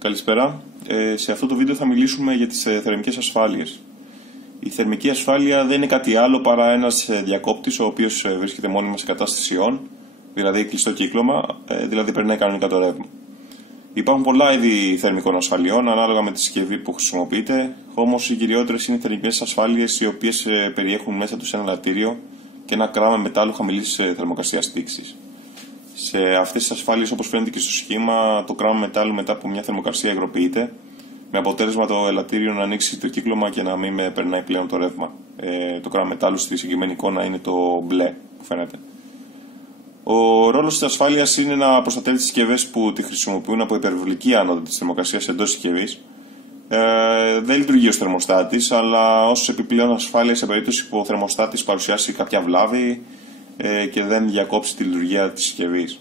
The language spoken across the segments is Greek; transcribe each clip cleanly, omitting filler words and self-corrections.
Καλησπέρα. Σε αυτό το βίντεο θα μιλήσουμε για τις θερμικές ασφάλειες. Η θερμική ασφάλεια δεν είναι κάτι άλλο παρά ένας διακόπτης ο οποίος βρίσκεται μόνιμα σε κατάσταση on, δηλαδή κλειστό κύκλωμα, δηλαδή περνάει κανονικά το ρεύμα. Υπάρχουν πολλά είδη θερμικών ασφαλειών ανάλογα με τη συσκευή που χρησιμοποιείτε, όμως οι κυριότερες είναι οι θερμικές ασφάλειες οι οποίες περιέχουν μέσα τους ένα ελαττήριο και ένα κράμα μετάλλου χαμηλής θερμοκρασίας τήξης. Σε αυτές τις ασφάλειες, όπως φαίνεται και στο σχήμα, το κράμα μετάλλου μετά από μια θερμοκρασία υγροποιείται, με αποτέλεσμα το ελαττήριο να ανοίξει το κύκλωμα και να μην περνάει πλέον το ρεύμα. Το κράμα μετάλλου στη συγκεκριμένη εικόνα είναι το μπλε που φαίνεται. Ο ρόλος της ασφάλειας είναι να προστατεύει τις συσκευές που τη χρησιμοποιούν από υπερβολική άνοδο της θερμοκρασίας εντός συσκευής. Δεν λειτουργεί ως θερμοστάτης, αλλά ως επιπλέον ασφάλεια σε περίπτωση που ο θερμοστάτης παρουσιάσει κάποια βλάβη και δεν διακόψει τη λειτουργία της συσκευής.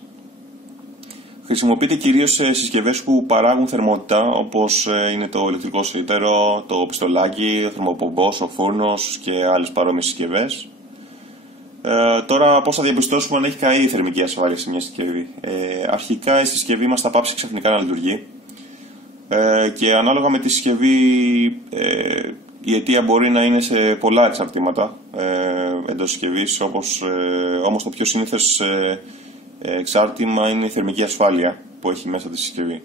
Χρησιμοποιείται κυρίως σε συσκευές που παράγουν θερμότητα, όπως είναι το ηλεκτρικό σιτέρο, το πιστολάκι, ο θερμοπομπός, ο φούρνος και άλλες παρόμοιες συσκευές. Τώρα, πώς θα διαπιστώσουμε αν έχει καεί η θερμική ασφάλεια σε μια συσκευή? Αρχικά η συσκευή μας θα πάψει ξαφνικά να λειτουργεί και ανάλογα με τη συσκευή η αιτία μπορεί να είναι σε πολλά εξαρτήματα εντός συσκευής, όμως το πιο συνήθως εξάρτημα είναι η θερμική ασφάλεια που έχει μέσα τη συσκευή.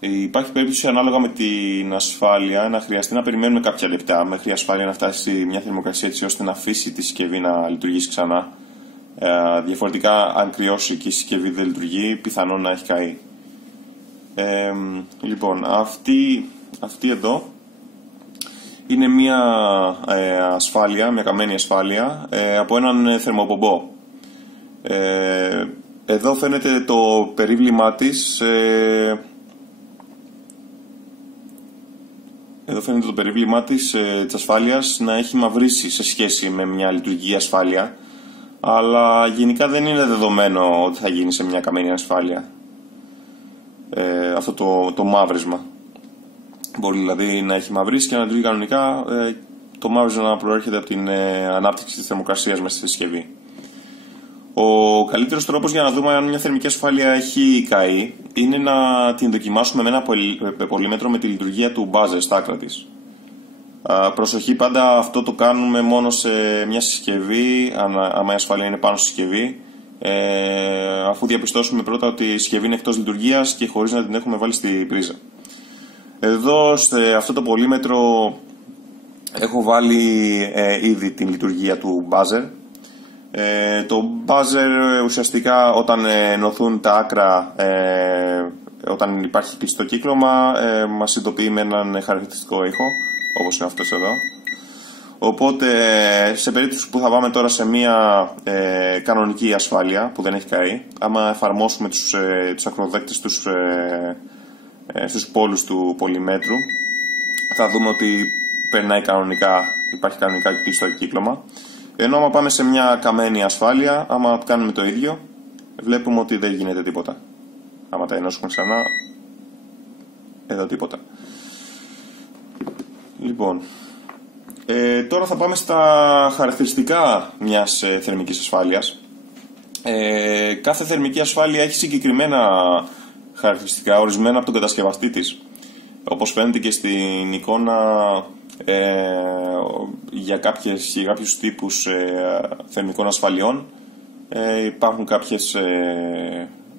Υπάρχει περίπτωση ανάλογα με την ασφάλεια να χρειαστεί να περιμένουμε κάποια λεπτά μέχρι η ασφάλεια να φτάσει σε μια θερμοκρασία έτσι ώστε να αφήσει τη συσκευή να λειτουργήσει ξανά. Διαφορετικά, αν κρυώσει και η συσκευή δεν λειτουργεί, πιθανόν να έχει καεί. Λοιπόν, αυτή εδώ είναι μια ασφάλεια, μια καμένη ασφάλεια από έναν θερμοπομπό. Εδώ φαίνεται το περίβλημά της. Εδώ φαίνεται το περίβλημά της ασφάλειας να έχει μαυρίσει σε σχέση με μια λειτουργική ασφάλεια, αλλά γενικά δεν είναι δεδομένο ότι θα γίνει σε μια καμένη ασφάλεια αυτό το μαύρισμα. Μπορεί δηλαδή να έχει μαυρίσει και να λειτουργεί κανονικά, το μαύρισμα να προέρχεται από την ανάπτυξη της θερμοκρασίας μέσα στη συσκευή. Ο καλύτερος τρόπος για να δούμε αν μια θερμική ασφάλεια έχει καεί είναι να την δοκιμάσουμε με ένα πολύμετρο με τη λειτουργία του buzzer στα άκρα της. Προσοχή, πάντα αυτό το κάνουμε μόνο σε μια συσκευή, άμα η ασφάλεια είναι πάνω στη συσκευή, αφού διαπιστώσουμε πρώτα ότι η συσκευή είναι εκτός λειτουργίας και χωρίς να την έχουμε βάλει στη πρίζα. Εδώ σε αυτό το πολύμετρο έχω βάλει ήδη την λειτουργία του buzzer. Το buzzer ουσιαστικά όταν ενωθούν τα άκρα, όταν υπάρχει κλειστό κύκλωμα, μας ειδοποιεί με έναν χαρακτηριστικό ήχο, όπως είναι αυτός εδώ. Οπότε σε περίπτωση που θα πάμε τώρα σε μια κανονική ασφάλεια που δεν έχει καεί, άμα εφαρμόσουμε τους ακροδέκτες στους πόλους του πολυμέτρου, θα δούμε ότι περνάει κανονικά, υπάρχει κανονικά κλειστό κύκλωμα. Ενώ άμα πάμε σε μια καμένη ασφάλεια, άμα κάνουμε το ίδιο, βλέπουμε ότι δεν γίνεται τίποτα. Άμα τα ενώσουμε ξανά, εδώ τίποτα. Λοιπόν, τώρα θα πάμε στα χαρακτηριστικά μιας θερμικής ασφάλειας. Κάθε θερμική ασφάλεια έχει συγκεκριμένα χαρακτηριστικά, ορισμένα από τον κατασκευαστή της. Όπως φαίνεται και στην εικόνα, για κάποιους τύπους θερμικών ασφαλειών υπάρχουν κάποια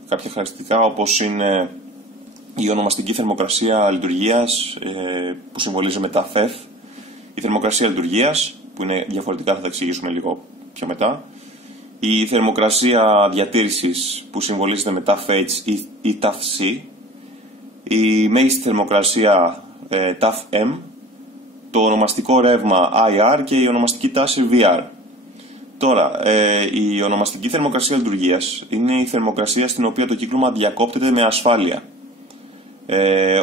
χαρακτηριστικά, όπως είναι η ονομαστική θερμοκρασία λειτουργίας που συμβολίζει με τα FEF, η θερμοκρασία λειτουργίας που είναι διαφορετικά, θα τα εξηγήσουμε λίγο πιο μετά, η θερμοκρασία διατήρησης που συμβολίζεται με τα FH ή TAF-C, η μέγιστη θερμοκρασία TAF-M, το ονομαστικό ρεύμα IR και η ονομαστική τάση VR. Τώρα, η ονομαστική θερμοκρασία λειτουργίας είναι η θερμοκρασία στην οποία το κύκλωμα διακόπτεται με ασφάλεια.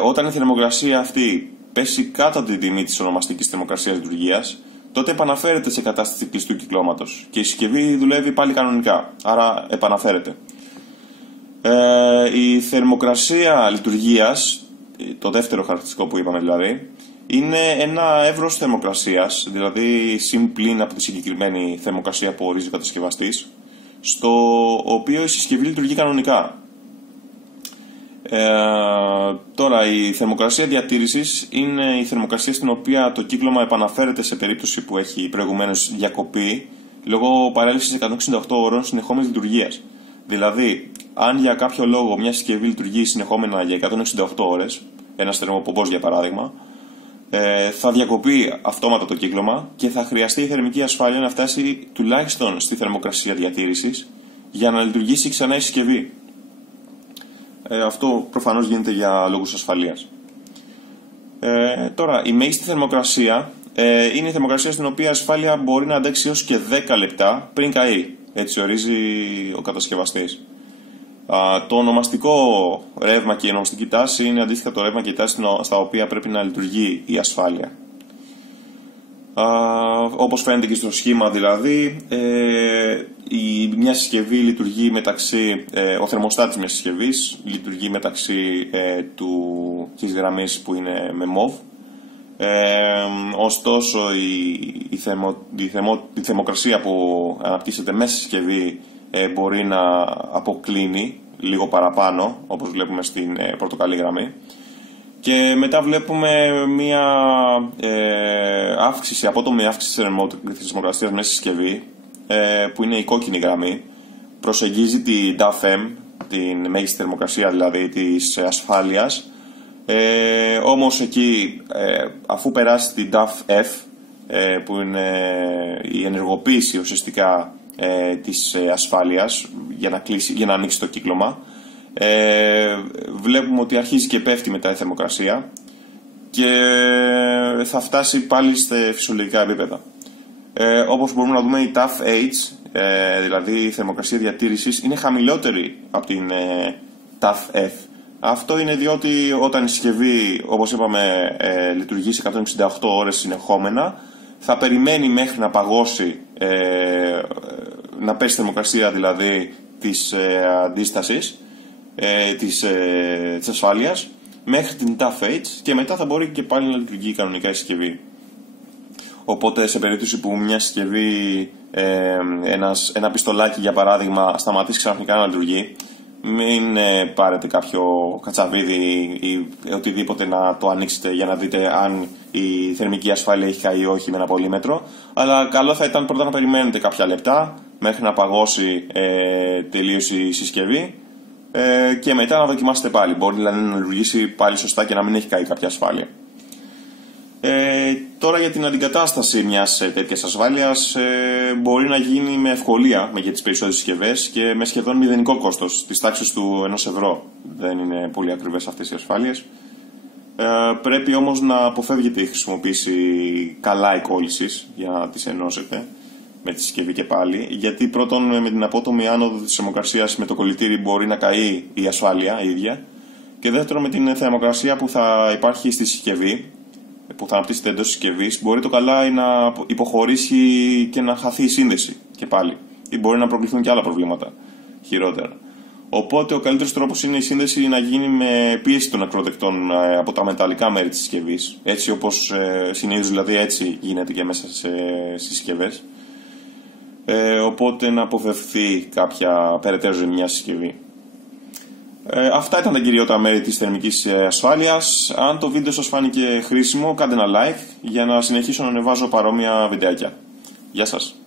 Όταν η θερμοκρασία αυτή πέσει κάτω από την τιμή της ονομαστικής θερμοκρασίας λειτουργίας, τότε επαναφέρεται σε κατάσταση κλειστού κυκλώματος και η συσκευή δουλεύει πάλι κανονικά, άρα επαναφέρεται. Η θερμοκρασία λειτουργίας, το δεύτερο χαρακτηριστικό που είπαμε δηλαδή, είναι ένα εύρος θερμοκρασίας, δηλαδή συν πλην από τη συγκεκριμένη θερμοκρασία που ορίζει ο κατασκευαστής, στο οποίο η συσκευή λειτουργεί κανονικά. Τώρα, η θερμοκρασία διατήρησης είναι η θερμοκρασία στην οποία το κύκλωμα επαναφέρεται σε περίπτωση που έχει προηγουμένως διακοπεί λόγω παρέλυσης 168 ώρων συνεχόμενης λειτουργίας. Δηλαδή, αν για κάποιο λόγο μια συσκευή λειτουργεί συνεχόμενα για 168 ώρες, ένας θερμοπομπός για παράδειγμα, θα διακοπεί αυτόματα το κύκλωμα και θα χρειαστεί η θερμική ασφάλεια να φτάσει τουλάχιστον στη θερμοκρασία διατήρησης για να λειτουργήσει ξανά η συσκευή. Αυτό προφανώς γίνεται για λόγους ασφαλείας. Τώρα, η μέγιστη θερμοκρασία είναι η θερμοκρασία στην οποία η ασφάλεια μπορεί να αντέξει έως και 10 λεπτά πριν καεί. Έτσι ορίζει ο κατασκευαστής. Το ονομαστικό ρεύμα και η ονομαστική τάση είναι αντίστοιχα το ρεύμα και η τάση στα οποία πρέπει να λειτουργεί η ασφάλεια. Όπως φαίνεται και στο σχήμα, δηλαδή, μια συσκευή λειτουργεί μεταξύ, ο θερμοστάτης μιας συσκευής λειτουργεί μεταξύ της γραμμής που είναι με μοβ. Ωστόσο η θερμοκρασία που αναπτύσσεται μέσα στη συσκευή μπορεί να αποκλίνει λίγο παραπάνω, όπως βλέπουμε στην πορτοκαλί γραμμή. Και μετά βλέπουμε μια απότομη αύξηση της θερμοκρασίας μέσα στη συσκευή, που είναι η κόκκινη γραμμή. Προσεγγίζει την DAF-M, την μέγιστη θερμοκρασία δηλαδή της ασφάλειας. Όμως εκεί, αφού περάσει την DAF-F, που είναι η ενεργοποίηση ουσιαστικά της ασφάλειας για να ανοίξει το κύκλωμα, βλέπουμε ότι αρχίζει και πέφτει μετά η θερμοκρασία και θα φτάσει πάλι στα φυσιολογικά επίπεδα. Όπως μπορούμε να δούμε, η TAF-H, δηλαδή η θερμοκρασία διατήρησης, είναι χαμηλότερη από την TAF-F. Αυτό είναι διότι όταν η συσκευή, όπως είπαμε, λειτουργεί σε 168 ώρες συνεχόμενα, θα περιμένει μέχρι να παγώσει, να πέσει η θερμοκρασία δηλαδή της αντίστασης, της ασφάλειας, μέχρι την TAF-H, και μετά θα μπορεί και πάλι να λειτουργεί κανονικά η συσκευή. Οπότε σε περίπτωση που μια συσκευή, ένα πιστολάκι για παράδειγμα, σταματήσει ξαφνικά να λειτουργεί, μην πάρετε κάποιο κατσαβίδι ή οτιδήποτε να το ανοίξετε για να δείτε αν η θερμική ασφάλεια έχει καεί ή όχι με ένα πολύμετρο, αλλά καλό θα ήταν πρώτα να περιμένετε κάποια λεπτά μέχρι να παγώσει τελείως η συσκευή, και μετά να δοκιμάσετε πάλι. Μπορεί δηλαδή να λειτουργήσει πάλι σωστά και να μην έχει καεί κάποια ασφάλεια. Τώρα, για την αντικατάσταση μιας τέτοιας ασφάλειας μπορεί να γίνει με ευκολία για τις περισσότερες συσκευές και με σχεδόν μηδενικό κόστος, της τάξης του 1 ευρώ. Δεν είναι πολύ ακριβές αυτές οι ασφάλειες. Πρέπει όμως να αποφεύγετε η χρησιμοποίηση καλάι κόλλησης για να τις ενώσετε με τη συσκευή και πάλι, γιατί πρώτον, με την απότομη άνοδο της θερμοκρασίας με το κολλητήρι μπορεί να καεί η ασφάλεια η ίδια, και δεύτερον, με την θερμοκρασία που θα υπάρχει στη συσκευή, που θα αναπτύσσεται εντός της συσκευής, μπορεί το καλάι να υποχωρήσει και να χαθεί η σύνδεση και πάλι, ή μπορεί να προκληθούν και άλλα προβλήματα χειρότερα. Οπότε ο καλύτερος τρόπος είναι η σύνδεση να γίνει με πίεση των ακροδεκτών από τα μεταλλικά μέρη της συσκευής, έτσι όπως συνήθως δηλαδή έτσι γίνεται και μέσα στις συσκευές. Οπότε να αποφευθεί κάποια περαιτέρω ζημιά στη συσκευή. Αυτά ήταν τα κυριότερα μέρη της θερμικής ασφάλειας. Αν το βίντεο σας φάνηκε χρήσιμο, κάντε ένα like για να συνεχίσω να ανεβάζω παρόμοια βιντεάκια. Γεια σας.